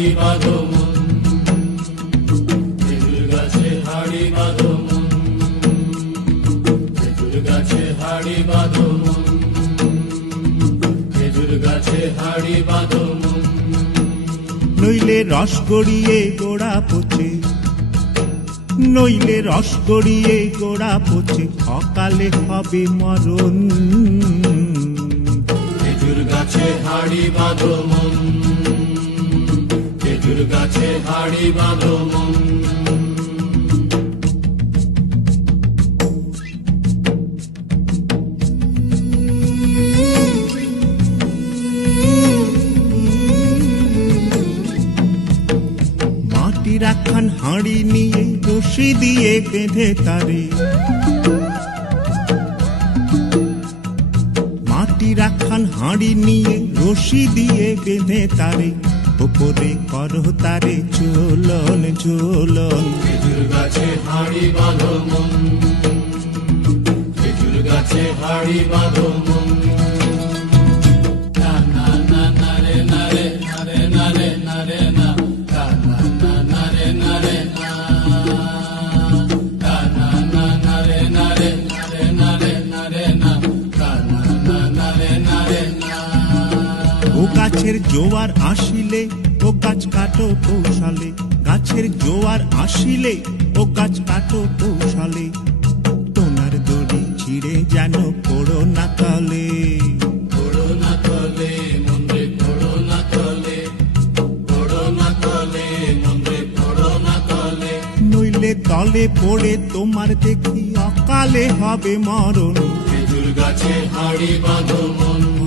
হাড়ি বাঁধো মন। খেজুর গাছে হাড়ি বাঁধো মন। খেজুর গাছে হাড়ি বাঁধো মন। খেজুর গাছে হাড়ি বাঁধো মন। নইলে রস গড়িয়ে গোড়া পচে। নইলে রস গড়িয়ে গোড়া পচে। অকালে হবে মরণ। খেজুর গাছে হাড়ি বাঁধো মন। গাছে হাড়ি বাঁধো মন। একখান হাঁড়ি নিয়ে রশি দিয়ে বেঁধে তারে। মাটির একখান হাঁড়ি নিয়ে রশি দিয়ে বেঁধে তারে। ওপরে কর তারে চলন চলন গাছে হাড়ি বাঁধো মন। খেজুর গাছে হাড়ি বাঁধো মন। গাছের জোয়ার আসিলে ও গাছ কাটো কৌশলে। গাছের জোয়ার আসিলে ও গাছ কাটো কৌশলে। তোনার দড়ি ছিঁড়ে যেন পড়ো না তলে। পড়ো না তলে মন্দিরে পড়ো না তলে। পড়ো না তলে মন্দিরে পড়ো না তলে। নইলে তলে পড়ে তোমার দেখি অকালে হবে মরণ। খেজুর গাছে হাড়ি বাঁধো মন।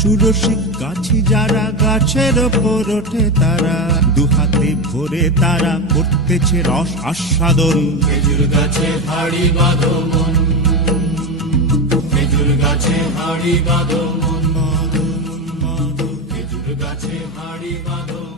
সুরসিক গাছি যারা গাছের ওপর ওঠে তারা, দুহাতে ভরে তারা করতেছে রস আস্বাদন। খেজুর গাছে হাড়ি বাঁধো খেজুর গাছে হাড়ি বাঁধো মন খেজুর গাছে হাড়ি বাঁধো